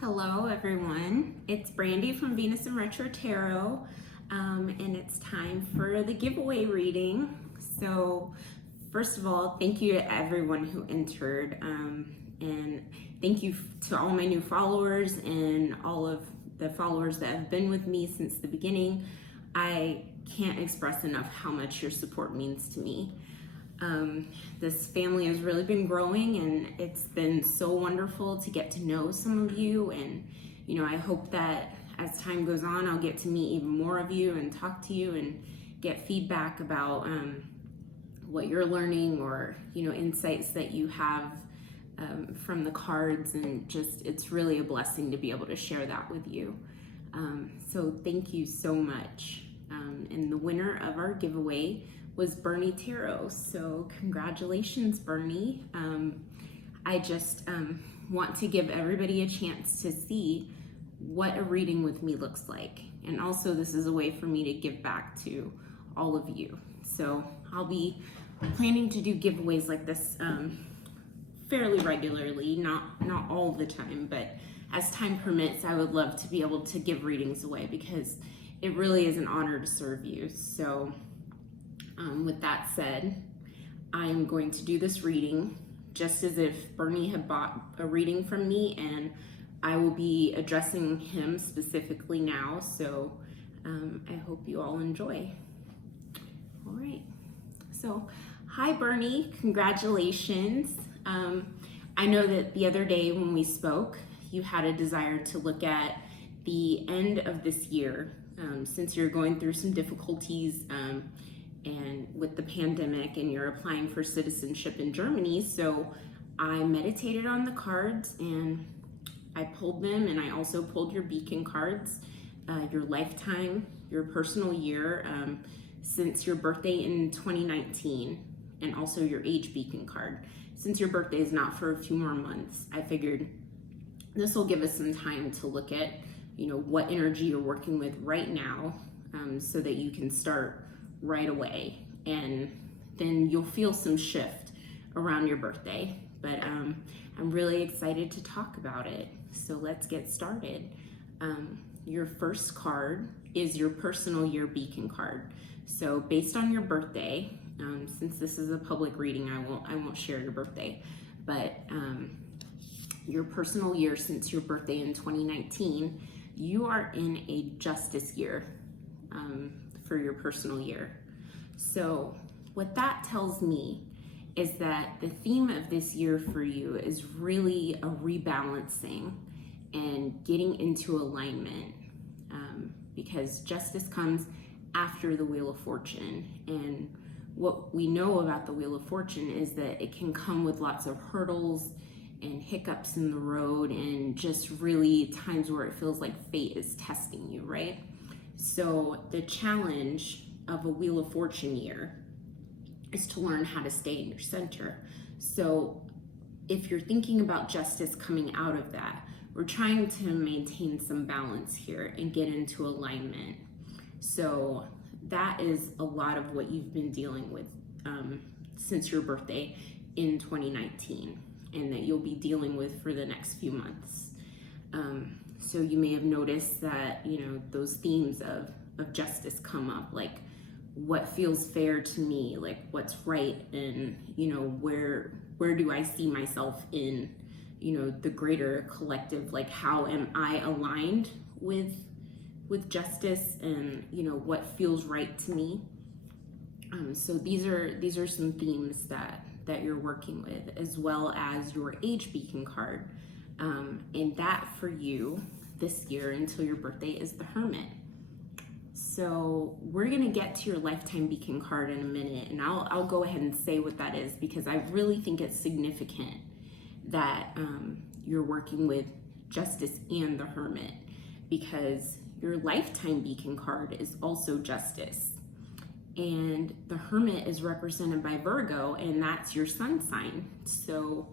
Hello everyone, it's Brandy from Venus and Retro Tarot, and it's time for the giveaway reading. So first of all, thank you to everyone who entered, and thank you to all my new followers and all of the followers that have been with me since the beginning. I can't express enough how much your support means to me. This family has really been growing, and it's been so wonderful to get to know some of you. And I hope that as time goes on, I'll get to meet even more of you and talk to you and get feedback about what you're learning, or insights that you have from the cards. And just, it's really a blessing to be able to share that with you. So thank you so much. And the winner of our giveaway was Bernie Tarot. So congratulations, Bernie. I just want to give everybody a chance to see what a reading with me looks like. And also, this is a way for me to give back to all of you. So I'll be planning to do giveaways like this fairly regularly, not all the time, but as time permits, I would love to be able to give readings away, because it really is an honor to serve you. So with that said, I am going to do this reading just as if Bernie had bought a reading from me, and I will be addressing him specifically now. So I hope you all enjoy. All right. So, hi Bernie, congratulations. I know that the other day when we spoke, you had a desire to look at the end of this year, since you're going through some difficulties and with the pandemic, and you're applying for citizenship in Germany. So I meditated on the cards and I pulled them, and I also pulled your beacon cards, your lifetime, your personal year, since your birthday in 2019, and also your age beacon card. Since your birthday is not for a few more months, I figured this will give us some time to look at, what energy you're working with right now, so that you can start right away, and then you'll feel some shift around your birthday. But I'm really excited to talk about it. So let's get started. Your first card is your personal year beacon card. So based on your birthday, since this is a public reading, I won't share your birthday, but your personal year since your birthday in 2019, you are in a justice year for your personal year. So what that tells me is that the theme of this year for you is really a rebalancing and getting into alignment, because justice comes after the Wheel of Fortune. And what we know about the Wheel of Fortune is that it can come with lots of hurdles and hiccups in the road, and just really times where it feels like fate is testing you, right? So the challenge of a Wheel of Fortune year is to learn how to stay in your center. So if you're thinking about justice coming out of that, we're trying to maintain some balance here and get into alignment. So that is a lot of what you've been dealing with since your birthday in 2019, and that you'll be dealing with for the next few months. So you may have noticed that, those themes of justice come up, like what feels fair to me, like what's right, and, where do I see myself in, the greater collective, like how am I aligned with justice, and, what feels right to me. So these are some themes that you're working with, as well as your age beacon card. And that for you this year until your birthday is the Hermit. So we're gonna get to your lifetime beacon card in a minute, and I'll go ahead and say what that is, because I really think it's significant that you're working with justice and the Hermit, because your lifetime beacon card is also justice. And the Hermit is represented by Virgo, and that's your sun sign. So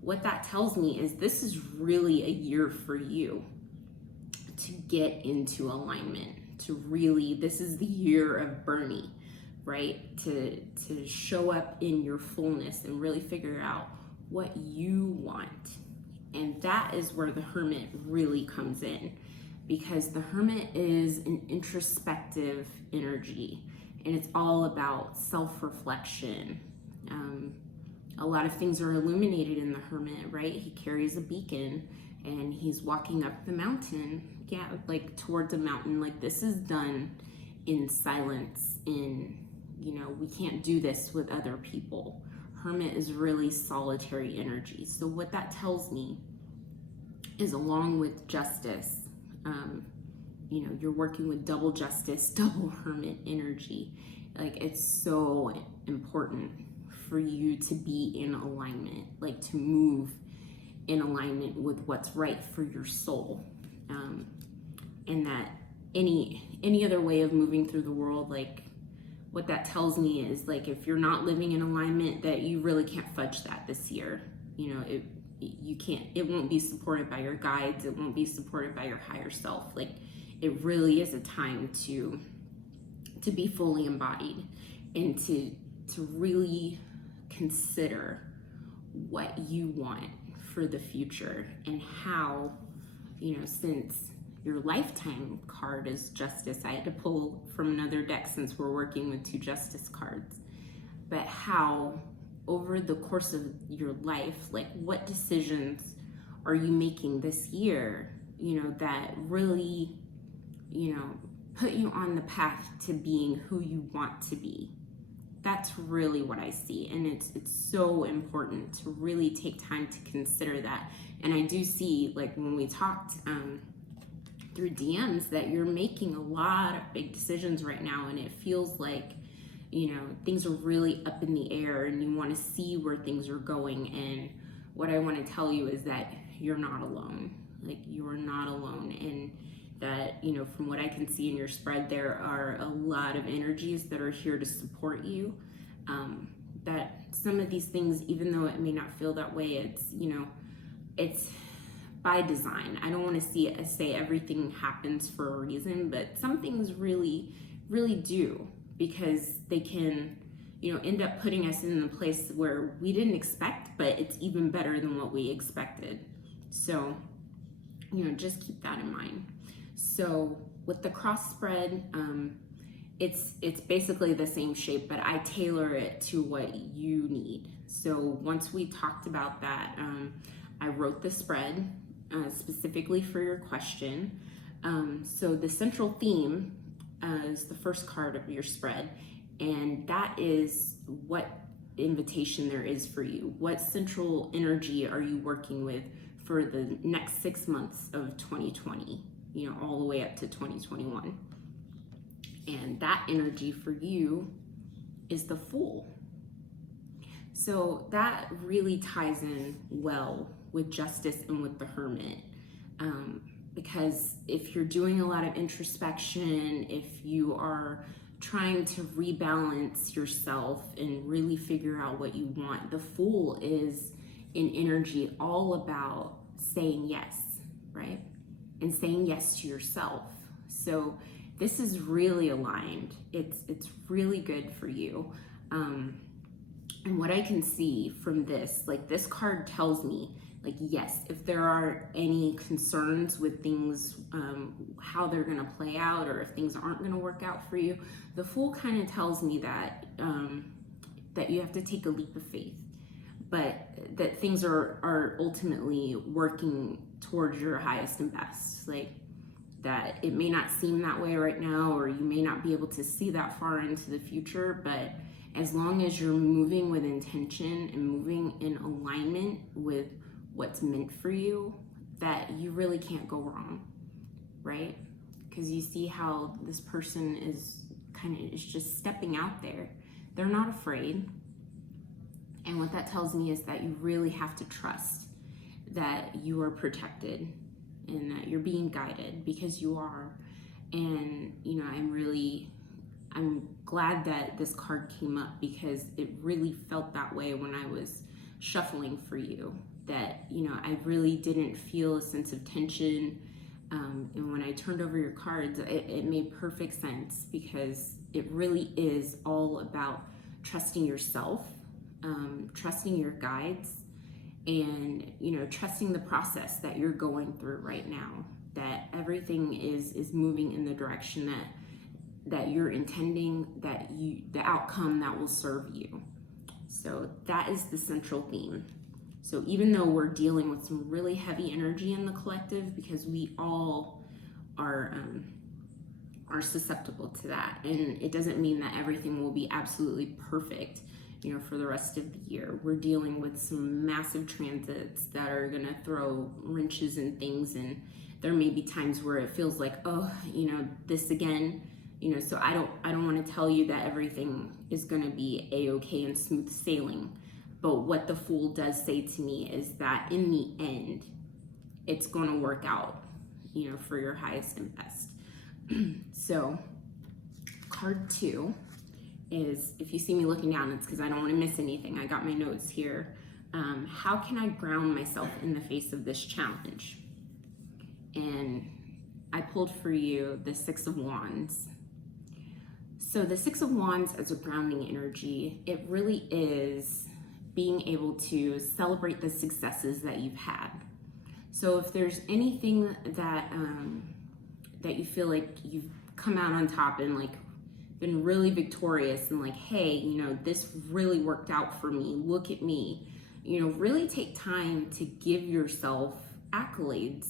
what that tells me is this is really a year for you to get into alignment, to really, this is the year of Bernie, right? To show up in your fullness and really figure out what you want And that is where the Hermit really comes in, because the Hermit is an introspective energy, and it's all about self-reflection. A lot of things are illuminated in the Hermit, right? He carries a beacon and he's walking up the mountain, like towards a mountain. Like, this is done in silence, we can't do this with other people. Hermit is really solitary energy. So what that tells me is, along with justice, you're working with double justice, double Hermit energy. Like, it's so important for you to be in alignment, like to move in alignment with what's right for your soul. And that any other way of moving through the world, like, what that tells me is, like, if you're not living in alignment, that you really can't fudge that this year. It won't be supported by your guides. It won't be supported by your higher self. Like, it really is a time to be fully embodied, and to really consider what you want for the future, and how, since your lifetime card is justice, I had to pull from another deck since we're working with 2 justice cards, but how over the course of your life, like, what decisions are you making this year, that really, put you on the path to being who you want to be. That's really what I see. And it's so important to really take time to consider that. And I do see, like, when we talked through DMs, that you're making a lot of big decisions right now, and it feels like, things are really up in the air, and you want to see where things are going. And what I want to tell you is that you're not alone. Like, you are not alone. And that, from what I can see in your spread, there are a lot of energies that are here to support you. That some of these things, even though it may not feel that way, it's by design. I don't want to say everything happens for a reason, but some things really, really do, because they can, end up putting us in a place where we didn't expect, but it's even better than what we expected. So, just keep that in mind. So with the cross spread, it's basically the same shape, but I tailor it to what you need. So once we talked about that, I wrote the spread specifically for your question. So the central theme is the first card of your spread, and that is what invitation there is for you. What central energy are you working with for the next 6 months of 2020, all the way up to 2021. And that energy for you is the Fool. So that really ties in well with justice and with the Hermit. Because if you're doing a lot of introspection, if you are trying to rebalance yourself and really figure out what you want, the Fool is in energy all about saying yes, right? And saying yes to yourself. So this is really aligned. It's really good for you. And what I can see from this, like, this card tells me, like, yes, if there are any concerns with things, how they're gonna play out, or if things aren't gonna work out for you, the Fool kind of tells me that that you have to take a leap of faith, but that things are ultimately working towards your highest and best. Like, that it may not seem that way right now, or you may not be able to see that far into the future, but as long as you're moving with intention and moving in alignment with what's meant for you, that you really can't go wrong, right? Because you see how this person is just stepping out there. They're not afraid. And what that tells me is that you really have to trust that you are protected and that you're being guided, because you are. And, I'm glad that this card came up, because it really felt that way when I was shuffling for you, that, I really didn't feel a sense of tension. And when I turned over your cards, it made perfect sense, because it really is all about trusting yourself, trusting your guides, and, trusting the process that you're going through right now, that everything is moving in the direction that you're intending, the outcome that will serve you. So that is the central theme. So even though we're dealing with some really heavy energy in the collective, because we all are susceptible to that, and it doesn't mean that everything will be absolutely perfect, for the rest of the year. We're dealing with some massive transits that are gonna throw wrenches and things, and there may be times where it feels like, oh, this again. So I don't want to tell you that everything is going to be a-okay and smooth sailing, but what the Fool does say to me is that in the end, it's going to work out, for your highest and best. So card 2 is, if you see me looking down, it's because I don't want to miss anything. I got my notes here. How can I ground myself in the face of this challenge? And I pulled for you the 6 of Wands. So the 6 of Wands as a grounding energy, it really is being able to celebrate the successes that you've had. So if there's anything that that you feel like you've come out on top and like been really victorious and like, hey, this really worked out for me, look at me, really take time to give yourself accolades.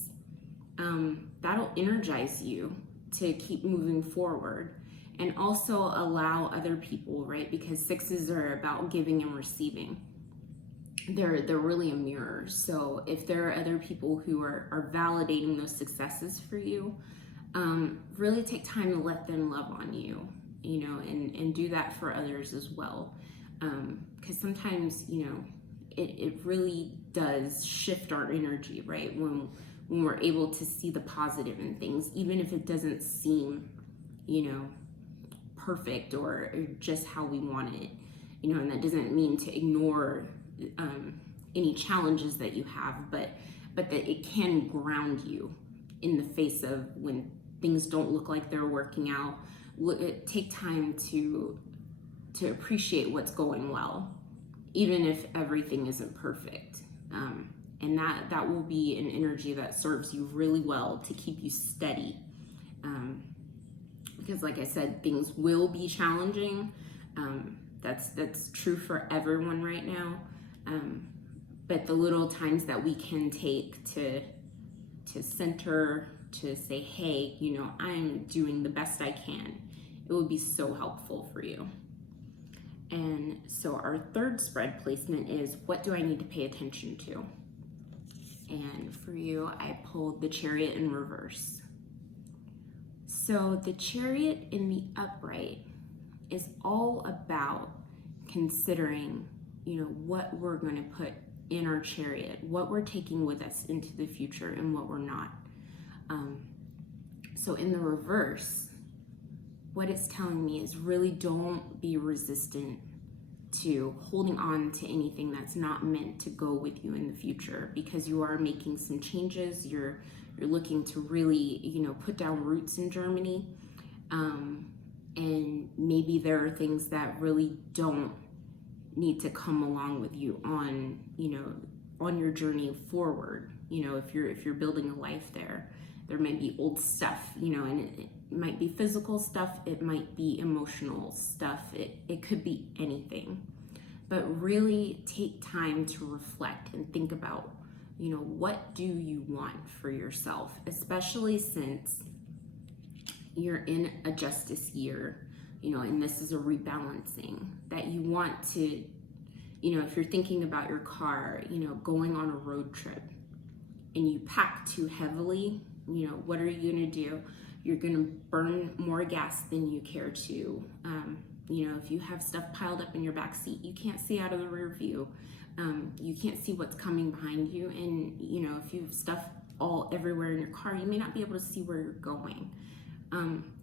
That'll energize you to keep moving forward, and also allow other people, right? Because 6s are about giving and receiving. They're really a mirror. So if there are other people who are validating those successes for you, really take time to let them love on you, and do that for others as well. Because sometimes, it really does shift our energy, right? When we're able to see the positive in things, even if it doesn't seem, perfect or just how we want it, and that doesn't mean to ignore any challenges that you have, but that it can ground you in the face of when things don't look like they're working out. Take time to appreciate what's going well, even if everything isn't perfect. And that will be an energy that serves you really well to keep you steady. Because like I said, things will be challenging. That's true for everyone right now. But the little times that we can take to center, to say, hey, I'm doing the best I can, it would be so helpful for you. And so our third spread placement is, what do I need to pay attention to? And for you, I pulled the Chariot in reverse. So the Chariot in the upright is all about considering, what we're going to put in our chariot, what we're taking with us into the future and what we're not. So in the reverse, what it's telling me is really don't be resistant to holding on to anything that's not meant to go with you in the future, because you are making some changes. You're looking to really, put down roots in Germany. And maybe there are things that really don't need to come along with you on, on your journey forward. If you're building a life there might be old stuff, and it might be physical stuff, it might be emotional stuff, it could be anything. But really take time to reflect and think about, what do you want for yourself, especially since you're in a justice year, and this is a rebalancing that you want to, if you're thinking about your car, going on a road trip and you pack too heavily, what are you gonna do? You're gonna burn more gas than you care to. If you have stuff piled up in your back seat, you can't see out of the rear view. You can't see what's coming behind you. And, if you have stuff all everywhere in your car, you may not be able to see where you're going.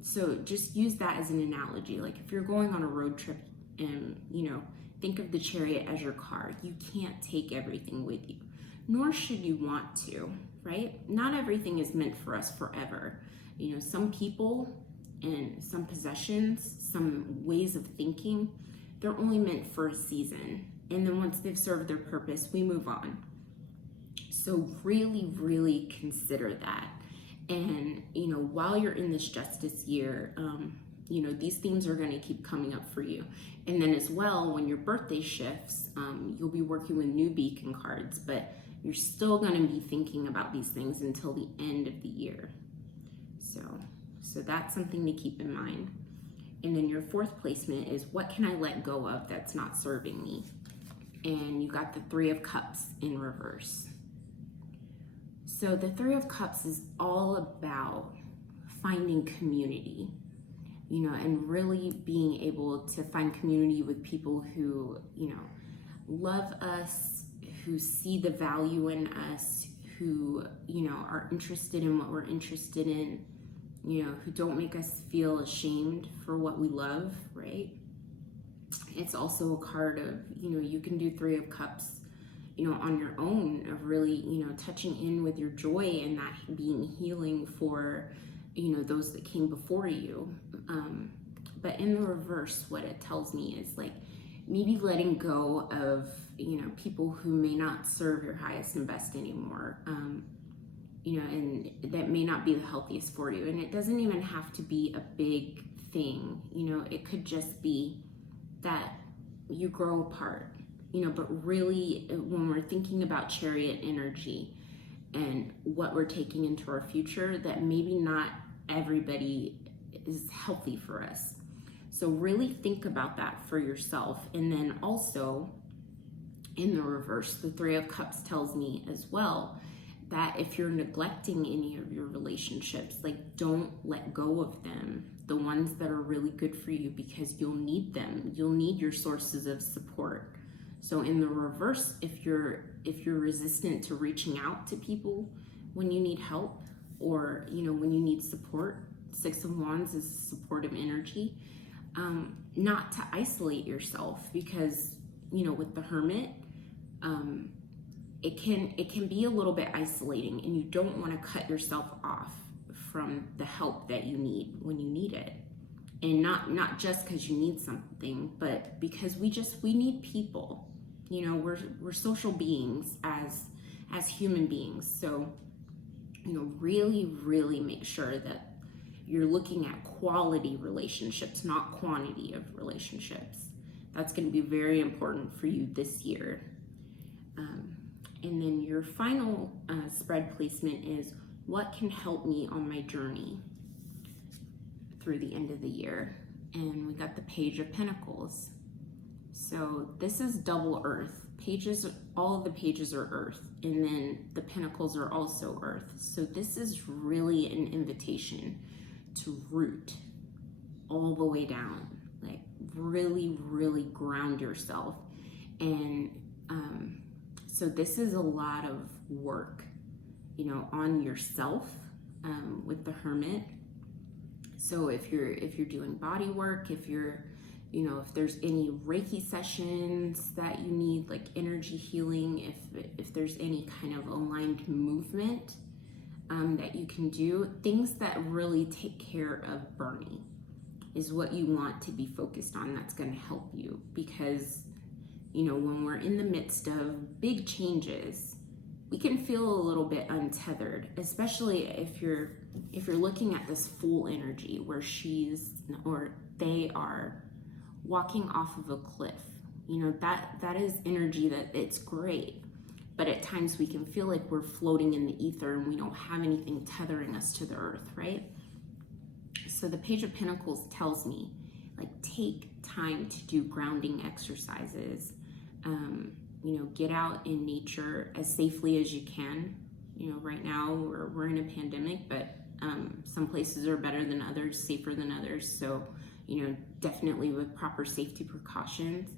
So just use that as an analogy. Like if you're going on a road trip and, think of the Chariot as your car, you can't take everything with you, nor should you want to, right? Not everything is meant for us forever. Some people and some possessions, some ways of thinking, they're only meant for a season. And then once they've served their purpose, we move on. So really, really consider that. And, while you're in this justice year, these themes are going to keep coming up for you. And then as well, when your birthday shifts, you'll be working with new beacon cards, but you're still going to be thinking about these things until the end of the year. So that's something to keep in mind. And then your fourth placement is, what can I let go of that's not serving me? And you got the Three of Cups in reverse. So the Three of Cups is all about finding community, and really being able to find community with people who, love us, who see the value in us, who, are interested in what we're interested in, who don't make us feel ashamed for what we love, right? It's also a card of, you can do Three of Cups, on your own, of really, touching in with your joy and that being healing for, those that came before you. But in the reverse, what it tells me is like maybe letting go of, people who may not serve your highest and best anymore, and that may not be the healthiest for you. And it doesn't even have to be a big thing, it could just be that you grow apart, but really when we're thinking about Chariot energy and what we're taking into our future, that maybe not everybody is healthy for us. So really think about that for yourself. And then also in the reverse, the Three of Cups tells me as well that if you're neglecting any of your relationships, like don't let go of them, the ones that are really good for you, because you'll need them. You'll need your sources of support. So in the reverse, if you're resistant to reaching out to people when you need help, or when you need support, Six of Wands is supportive energy. Not to isolate yourself, because with the Hermit, it can be a little bit isolating, and you don't want to cut yourself off from the help that you need when you need it. And not just because you need something, but because we need people. We're social beings as human beings. So really, really make sure that you're looking at quality relationships, not quantity of relationships. That's going to be very important for you this year. And then your final spread placement is, what can help me on my journey through the end of the year? And we got the Page of Pentacles. So this is double earth. All of the pages are earth, and then the pentacles are also earth. So this is really an invitation to root all the way down, like really, really ground yourself. And so this is a lot of work, on yourself with the Hermit. So if you're doing body work, if there's any Reiki sessions that you need, like energy healing, if there's any kind of aligned movement that you can do, things that really take care of burning is what you want to be focused on. That's going to help you, because when we're in the midst of big changes, we can feel a little bit untethered, especially if you're looking at this Fool energy where they are walking off of a cliff. That is energy that it's great, but at times we can feel like we're floating in the ether and we don't have anything tethering us to the earth, right? So the Page of Pentacles tells me, like, take time to do grounding exercises. Get out in nature as safely as you can. Right now we're in a pandemic, but some places are better than others, safer than others. So, definitely with proper safety precautions.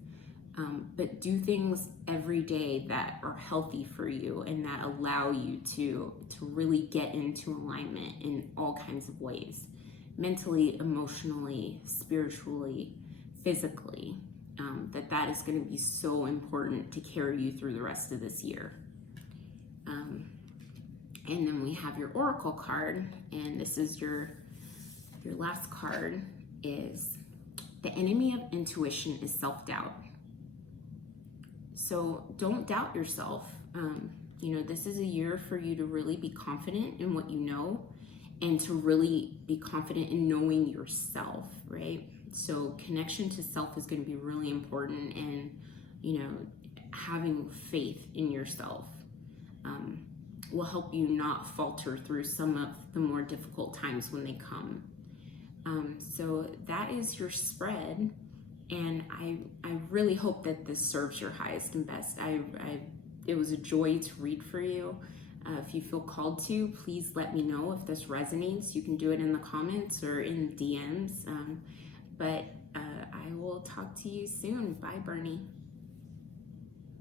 But do things every day that are healthy for you and that allow you to really get into alignment in all kinds of ways. Mentally, emotionally, spiritually, physically. That is going to be so important to carry you through the rest of this year. And then we have your Oracle card, and this is your last card, is the enemy of intuition is self-doubt. So don't doubt yourself. This is a year for you to really be confident in what you know and to really be confident in knowing yourself, right? So connection to self is going to be really important, and, having faith in yourself will help you not falter through some of the more difficult times when they come. So that is your spread, and I really hope that this serves your highest and best. It was a joy to read for you. If you feel called to, please let me know if this resonates. You can do it in the comments or in DMs. But I will talk to you soon. Bye, Bernie.